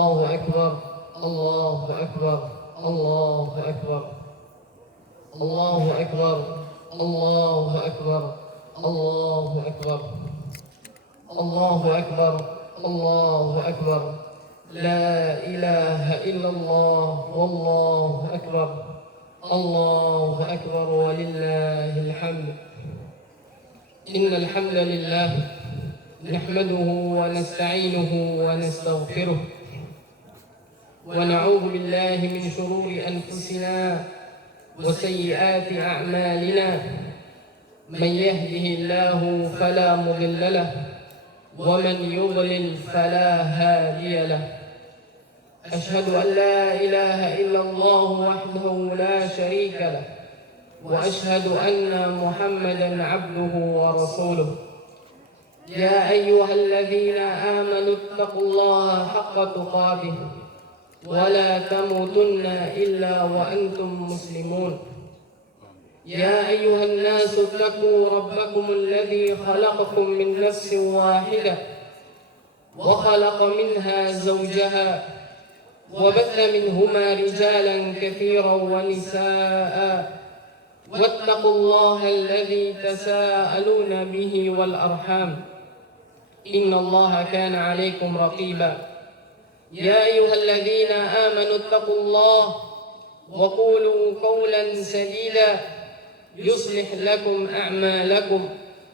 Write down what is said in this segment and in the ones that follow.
الله أكبر الله أكبر الله أكبر الله أكبر الله أكبر الله أكبر الله أكبر الله أكبر لا إله إلا الله والله أكبر الله أكبر ولله الحمد. إن الحمد لله نحمده ونستعينه ونستغفره ونعوذ بالله من شرور أنفسنا وسيئات أعمالنا. من يهده الله فلا مضل له ومن يضلل فلا هادي له. أشهد أن لا إله إلا الله وحده لا شريك له وأشهد أن محمدا عبده ورسوله. يا أيها الذين آمنوا اتقوا الله حق تقاته ولا تموتن إلا وأنتم مسلمون. يا أيها الناس اتقوا ربكم الذي خلقكم من نفس واحدة وخلق منها زوجها وبث منهما رجالا كثيرا ونساء واتقوا الله الذي تساءلون به والأرحام إن الله كان عليكم رقيبا. يا أيها الذين آمنوا اتقوا الله وقولوا قولا سديدا يصلح لكم أعمالكم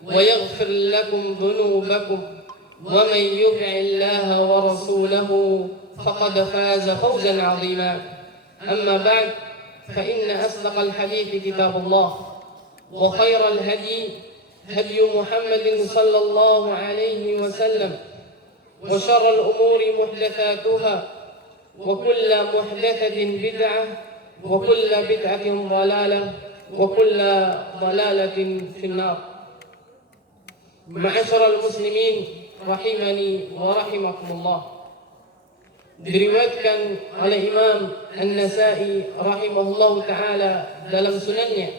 ويغفر لكم ذنوبكم ومن يطع الله ورسوله فقد فاز فوزا عظيما. أما بعد فإن أصدق الحديث كتاب الله وخير الهدي هدي محمد صلى الله عليه وسلم وشر الأمور محدثاتها وكل محدثة بدعة وكل بدعة ضلالة وكل ضلالة في النار. معاشر المسlimin rahimani wa rahimakumullah. Diriwayatkan oleh Imam An-Nasa'i rahimahullahu taala dalam sunannya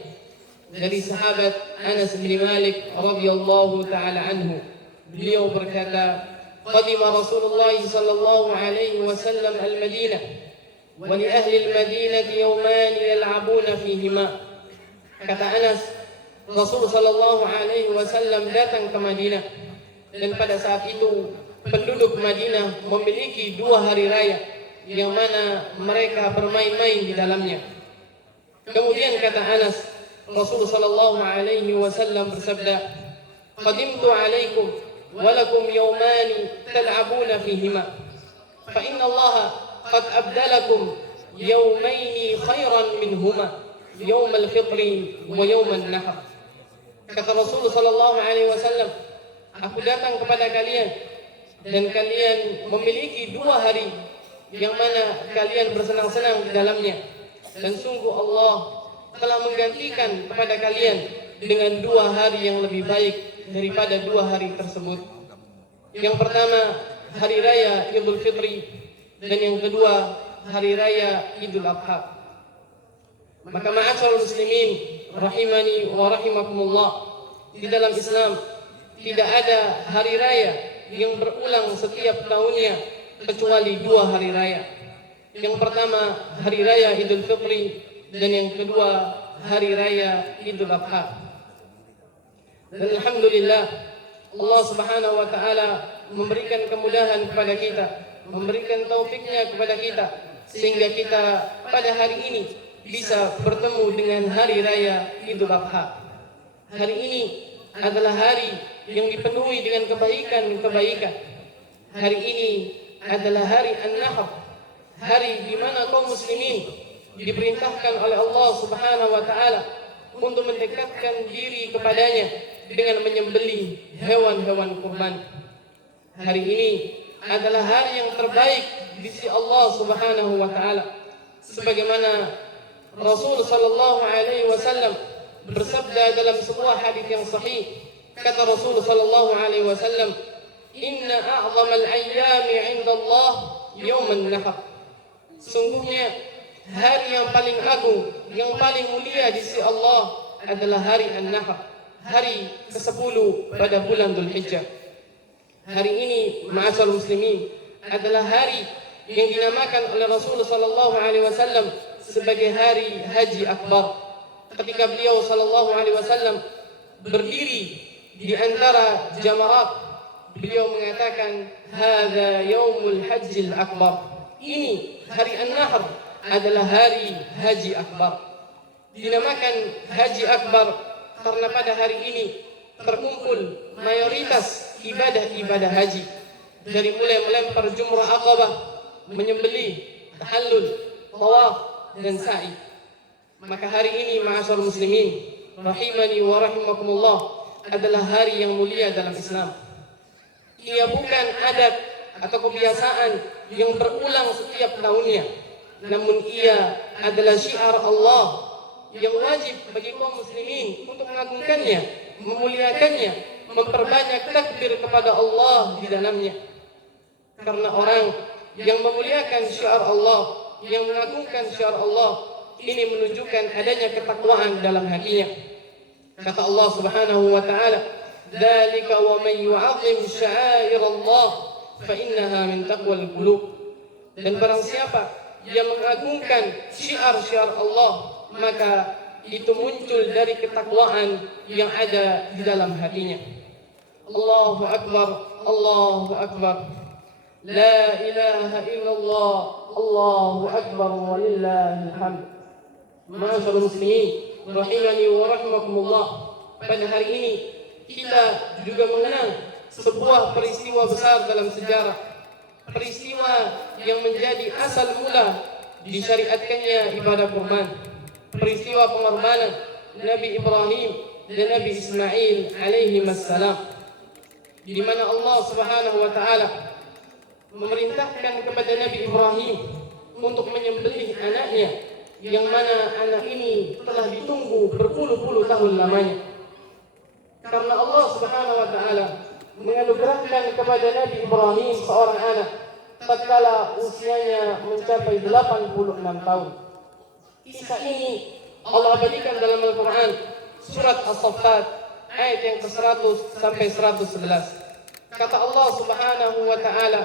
dari sahabat Anas bin Malik radhiyallahu taala anhu. Beliau berkata, qadima Rasulullah sallallahu alaihi wasallam al-Madinah wa li ahli al-Madinah yawman yal'abuna fihima. Kata Anas, Rasul sallallahu alaihi wasallam datang ke Madinah dan pada saat itu penduduk Madinah memiliki 2 hari raya yang mana mereka bermain-main di dalamnya. Kemudian kata Anas, Rasul sallallahu alaihi wasallam bersabda, qadimtu alaikum walakum yawmani tal'abuna fihima fa inna Allah qad abdalakum yawmaini khairan minhuma yawm al-fitri wa yawm an-nahr. Kata Rasul sallallahu alaihi wasallam, aku datang kepada kalian dan kalian memiliki 2 hari yang mana kalian bersenang-senang di dalamnya, dan sungguh Allah telah menggantikan kepada kalian dengan 2 hari yang lebih baik daripada 2 hari tersebut. Yang pertama hari raya Idul Fitri dan yang kedua hari raya Idul Adha. Maka ma'asyiral muslimin rahimani wa rahimakumullah, di dalam Islam tidak ada hari raya yang berulang setiap tahunnya kecuali 2 hari raya. Yang pertama hari raya Idul Fitri dan yang kedua hari raya Idul Adha. Dan alhamdulillah Allah Subhanahu wa taala memberikan kemudahan kepada kita, memberikan taufiknya kepada kita sehingga kita pada hari ini bisa bertemu dengan hari raya Idul Adha. Hari ini adalah hari yang dipenuhi dengan kebaikan-kebaikan. Hari ini adalah hari An-Nahr, hari di mana kaum muslimin diperintahkan oleh Allah Subhanahu wa taala untuk mendekatkan diri kepadanya dengan menyembelih hewan-hewan kurban. Hari ini adalah hari yang terbaik di sisi Allah Subhanahu wa taala. Sebagaimana Rasul sallallahu alaihi wasallam bersabda dalam sebuah hadis yang sahih, kata Rasul sallallahu alaihi wasallam, "Inna a'zamal ayyami 'inda Allah yaumun nahr." Sungguhnya hari yang paling agung, yang paling mulia di sisi Allah adalah hari An-Nahr, hari ke-10 pada bulan Dzulhijjah. Hari ini ma'asyiral muslimin adalah hari yang dinamakan oleh Rasulullah sallallahu alaihi wasallam sebagai hari haji akbar. Ketika beliau sallallahu alaihi wasallam berdiri di antara jamarat, beliau mengatakan, "Hadza yaumul hajjil akbar." Ini hari An-Nahr adalah hari haji akbar. Dinamakan haji akbar karena pada hari ini terkumpul mayoritas ibadah-ibadah haji, dari mulai melempar jumrah aqabah, menyembelih, tahallul, tawaf, dan sa'i. Maka hari ini ma'asyarul muslimin rahimani wa rahimakumullah adalah hari yang mulia dalam Islam. Ia bukan adat atau kebiasaan yang berulang setiap tahunnya, namun ia adalah syiar Allah yang wajib bagi kaum muslimin untuk mengagungkannya, memuliakannya, memperbanyak takbir kepada Allah di dalamnya. Karena orang yang memuliakan syiar Allah, yang mengagungkan syiar Allah, ini menunjukkan adanya ketakwaan dalam hatinya. Kata Allah Subhanahu wa taala, "Dzalika wa man yu'azzim sya'air Allah fa innaha min taqwal qulub." Dan barang siapa yang mengagungkan syiar-syiar Allah, maka itu muncul dari ketakwaan yang ada di dalam hatinya. Allahu Akbar, Allahu Akbar. La ilaha illallah, Allahu Akbar walillahil hamd. Ma'asyiral muslimin rahimani wa rahimakumullah. Pada hari ini kita juga mengenang sebuah peristiwa besar dalam sejarah, peristiwa yang menjadi asal mula disyariatkannya ibadah kurban, peristiwa pengorbanan Nabi Ibrahim dan Nabi Ismail alaihi wassalam, di mana Allah Subhanahu wa taala memerintahkan kepada Nabi Ibrahim untuk menyembelih anaknya, yang mana anak ini telah ditunggu berpuluh-puluh tahun lamanya. Karena Allah Subhanahu wa taala menganugerahkan kepada Nabi Ibrahim seorang anak tatkala usianya mencapai 86 tahun. Kisah ini Allah abadikan dalam Al-Quran, surat As-Saffat ayat yang ke-100 sampai 111. Kata Allah Subhanahu wa taala,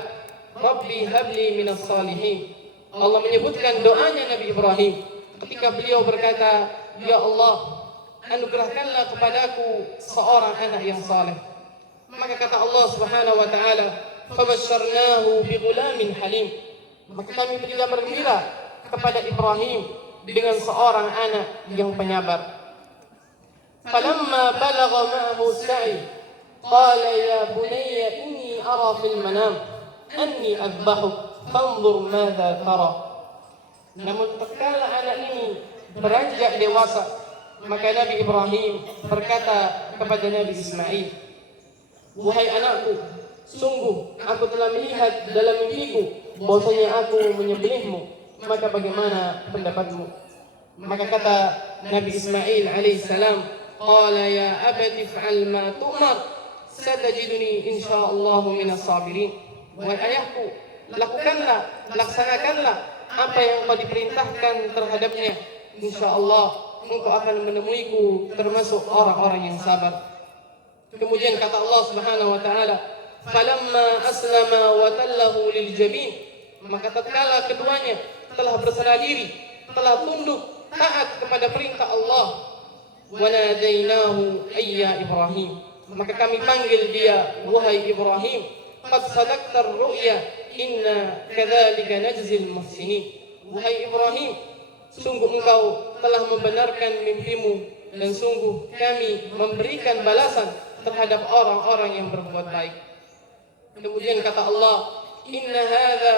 "Rabbi habli minas salihin." Allah menyebutkan doanya Nabi Ibrahim ketika beliau berkata, "Ya Allah, anugerahkanlah kepadaku seorang anak yang saleh." Maka kata Allah Subhanahu wa taala, "Fabasyarnahu bighulamin halim." Maka kami beri kabar gembira kepada Ibrahim dengan seorang anak yang penyabar. Falamma balagha ma'ahu sa'i qala ya bunayya inni ara fil manam anni adbahuk fanzur madza tara. Namun tatkala anak ini beranjak dewasa, maka Nabi Ibrahim berkata kepada Nabi Ismail, "Wahai anakku, sungguh aku telah melihat dalam mimpiku bahwasanya aku menyembelihmu, maka bagaimana pendapatmu?" Maka kata Nabi Ismail alaihissalam, "Qala ya abati fa'al ma tu'mar, satajiduni insyaallah minas sabirin." Wahai ayahku, lakukanlah, laksanakanlah apa yang kau diperintahkan terhadapnya. Insyaallah engkau akan menemuiku termasuk orang-orang yang sabar. Kemudian kata Allah Subhanahu wa taala, "Falamma aslama wa tallahu lil jabin." Maka tatkala keduanya telah berserah diri, telah tunduk taat kepada perintah Allah, "Wa nadainahu ayya Ibrahim." Maka kami panggil dia, "Wahai Ibrahim, qad sadaqta ar-ru'ya, inna kadzalika najzil muhsinin." Wahai Ibrahim, sungguh engkau telah membenarkan mimpimu, dan sungguh kami memberikan balasan terhadap orang-orang yang berbuat baik. Kemudian kata Allah, "Inna hadza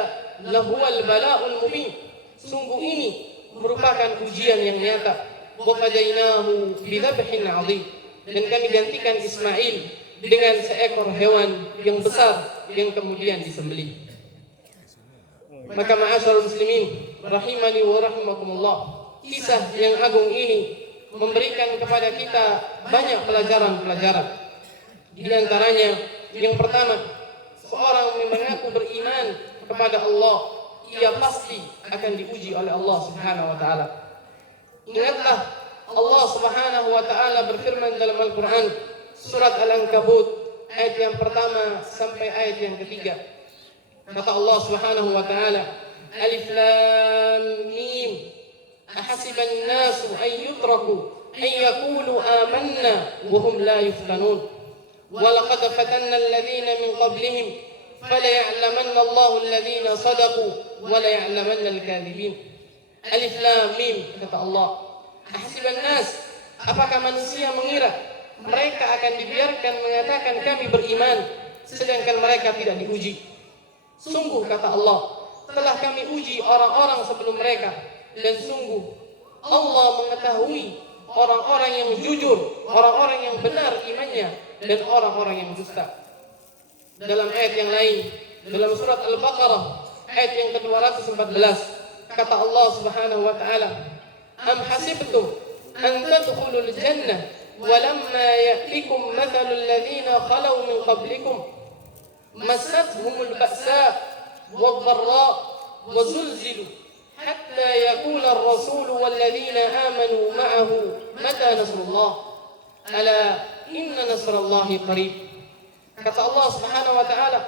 lahuwal bala'ul mubin." Sungguh ini merupakan ujian yang nyata. Wa fadainahu bidzabhin 'adzim. Dan kami gantikan Ismail dengan seekor hewan yang besar yang kemudian disembelih. Maka ma'asyarul muslimin rahimani wa rahimakumullah, kisah yang agung ini memberikan kepada kita banyak pelajaran-pelajaran. Di antaranya yang pertama, seorang yang mengaku beriman kepada Allah, ia pasti akan diuji oleh Allah Subhanahu wa taala. Ingatlah, Allah Subhanahu wa taala berfirman dalam Al-Qur'an, surat Al-Ankabut ayat yang pertama sampai ayat yang ketiga. Kata Allah Subhanahu wa taala, Alif Lam Mim. Ahasiban nasu an yutraku an yaqulu amanna wa hum la yuftanun. Wa laqad fatanna alladhina min qablihim falaya'lamanna Allahu alladhina sadaqu wa la ya'lamanna al-kadhibin. Alif Lam Mim, kata Allah. Ahasiban nas, apakah manusia mengira mereka akan dibiarkan mengatakan kami beriman sedangkan mereka tidak diuji? Sungguh, kata Allah, telah kami uji orang-orang sebelum mereka, dan sungguh Allah mengetahui orang-orang yang jujur, orang-orang yang benar imannya, dan orang-orang yang dusta. Dalam ayat yang lain, dalam surat Al-Baqarah ayat yang ke-214, kata Allah Subhanahu wa taala, Am hasibtum an tadkhulul jannah walamma ya'tikum mathalul ladzina khalau min qablikum massathumul ba'sa wad-dharra wa zulzilu hatta yaqula ar-rasulu wal ladzina amanu ma'ahu mata nasrullah ala inna nasrallahi qarib. Kata Allah Subhanahu wa taala,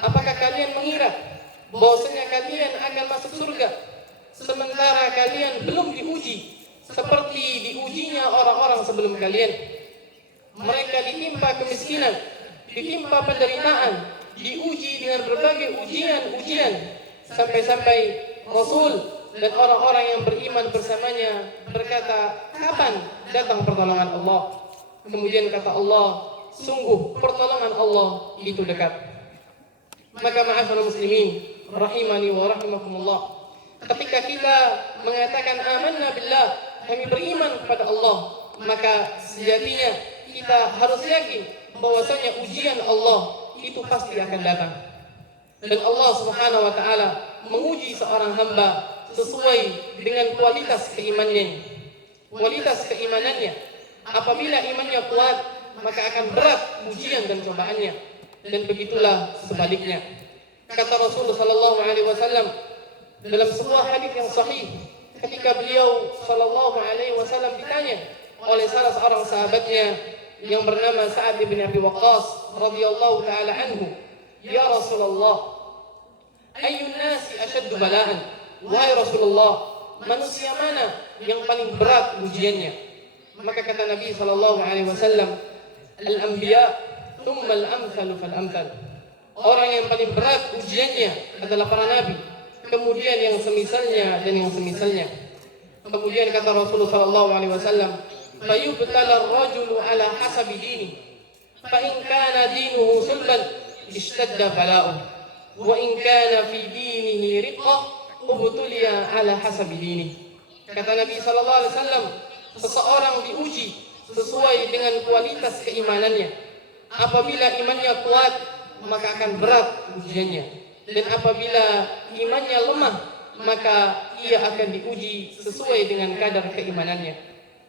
apakah kalian mengira bahwasanya kalian akan masuk surga sementara kalian belum diuji seperti diujinya orang-orang sebelum kalian? Mereka ditimpa kemiskinan, ditimpa penderitaan, diuji dengan berbagai ujian-ujian, sampai-sampai Rasul dan orang-orang yang beriman bersamanya berkata, kapan datang pertolongan Allah? Kemudian kata Allah, sungguh pertolongan Allah itu dekat. Maka ma'asyiral muslimin rahimani wa rahimakumullah, ketika kita mengatakan amanna billah, kami beriman kepada Allah, maka sejatinya kita harus yakin bahwasanya ujian Allah itu pasti akan datang. Dan Allah Subhanahu wa taala menguji seorang hamba sesuai dengan kualitas keimanannya. Kualitas keimanannya. Apabila imannya kuat, maka akan berat ujian dan cobaannya. Dan begitulah sebaliknya. Kata Rasulullah sallallahu alaihi wasallam dalam sebuah hadis yang sahih, ketika beliau sallallahu alaihi wasallam ditanya oleh salah seorang sahabatnya yang bernama Sa'ad bin Abi Waqqas radhiyallahu taala anhu, "Ya Rasulullah, ayyun nasi ashaddu bala'an?" Wahai Rasulullah, manusia mana yang paling berat ujiannya? Maka kata Nabi sallallahu alaihi wasallam, "Al-anbiya, thumma al-amthalu fal-amthal." Orang yang paling berat ujiannya adalah para nabi, kemudian yang semisalnya dan yang semisalnya. Kemudian kata Rasulullah sallallahu alaihi wasallam, "Fayubtala ar-rajulu ala hasabi dini, fa in kana dinuhu sulban ishtadda bala'uh, wa in kana fi dinihi riqqah ubtuliya ala hasabi dini." Kata Nabi sallallahu alaihi wasallam, seseorang diuji sesuai dengan kualitas keimanannya. Apabila imannya kuat, maka akan berat ujiannya. Dan apabila imannya lemah, maka ia akan diuji sesuai dengan kadar keimanannya.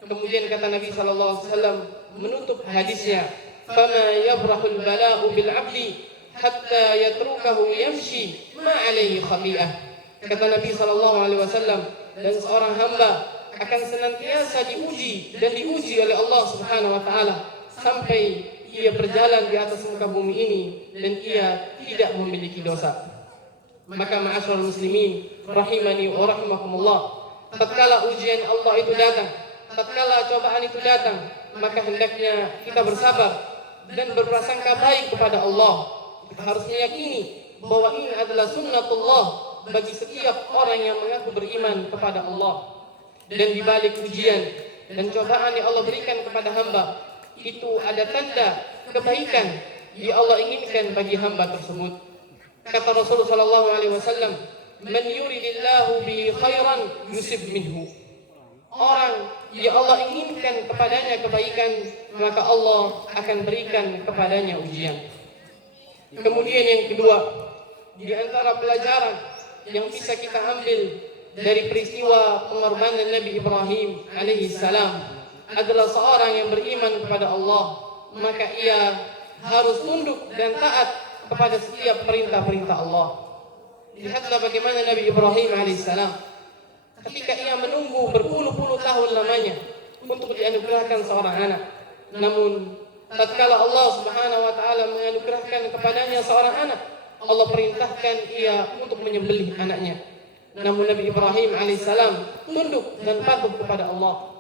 Kemudian kata Nabi sallallahu alaihi wasallam menutup hadisnya, "Fama yabrahul bala'u bil 'abdi hatta yatrukahu yamshi ma 'alaihi khati'ah." Kata Nabi sallallahu alaihi wasallam, dan seorang hamba akan senantiasa diuji dan diuji oleh Allah Subhanahu wa taala sampai ia berjalan di atas muka bumi ini dan ia tidak memiliki dosa. Maka ma'asyiral muslimin rahimani wa rahimakumullah, tatkala ujian Allah itu datang, tatkala cobaan itu datang, maka hendaknya kita bersabar dan berprasangka baik kepada Allah. Kita harus meyakini bahwa ini adalah sunnatullah bagi setiap orang yang mengaku beriman kepada Allah. Dan di balik ujian dan cobaan yang Allah berikan kepada hamba, itu ada tanda kebaikan yang Allah inginkan bagi hamba tersebut. Kata Rasulullah sallallahu alaihi wasallam, "Man yuridillahu bihi khairan yusib minhu." Orang yang Allah inginkan kepadanya kebaikan, maka Allah akan berikan kepadanya ujian. Kemudian yang kedua, di antara pelajaran yang bisa kita ambil dari peristiwa pengorbanan Nabi Ibrahim alaihi salam adalah seorang yang beriman kepada Allah, maka ia harus tunduk dan taat kepada setiap perintah-perintah Allah. Lihatlah bagaimana Nabi Ibrahim alaihissalam ketika ia menunggu berpuluh-puluh tahun lamanya untuk dianugerahkan seorang anak. Namun tatkala Allah Subhanahu wa taala menganugerahkan kepadanya seorang anak, Allah perintahkan ia untuk menyembelih anaknya. Namun Nabi Ibrahim alaihissalam tunduk dan patuh kepada Allah.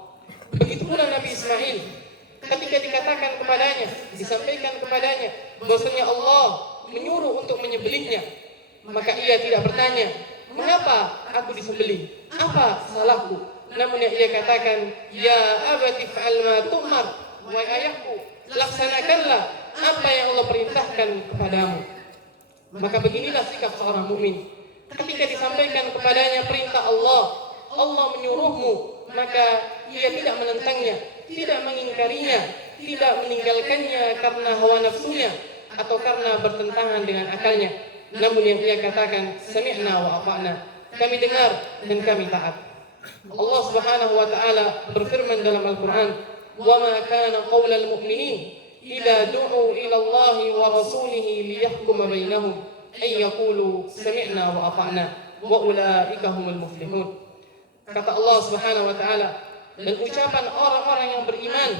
Begitu pula Nabi Ismail, ketika dikatakan kepadanya, disampaikan kepadanya bahwasanya Allah menyuruh untuk menyembelihnya, maka ia tidak bertanya, mengapa aku disembelih? Apa salahku? Namun yang ia katakan, ya abati fa'al ma tu'mar, wahai ayahku, laksanakanlah apa yang Allah perintahkan kepadamu. Maka beginilah sikap seorang mukmin. Ketika disampaikan kepadanya perintah Allah, Allah menyuruhmu, maka ia tidak menentangnya, tidak mengingkarinya, tidak meninggalkannya karena hawa nafsunya atau karena bertentangan dengan akalnya. Namun yang ia katakan, sami'na wa ata'na, kami dengar dan kami taat. Allah Subhanahu wa taala berfirman dalam Al-Qur'an, "Wa ma kana qaulal mu'minin idza du'u ila Allah wa rasulihi liyahkuma bainahum ay yaqulu sami'na wa ata'na wa ulaika humul muflihun." Kata Allah Subhanahu wa taala, dan ucapan orang-orang yang beriman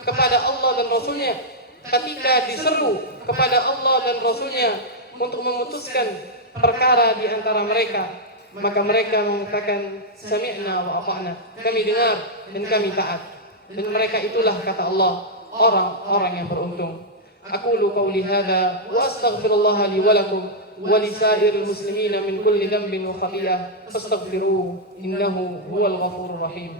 kepada Allah dan Rasulnya ketika diseru kepada Allah dan Rasulnya untuk memutuskan perkara di antara mereka, maka mereka mengatakan sami'na wa ata'na, kami dengar dan kami taat. Dan mereka itulah, kata Allah, orang-orang yang beruntung. Aqulu qawli hadza wa astaghfirullaha li wa lakum wa li sa'iril muslimina min kulli dhanbin wa khati'ah fastaghfiruhu innahu huwal ghafurur rahim.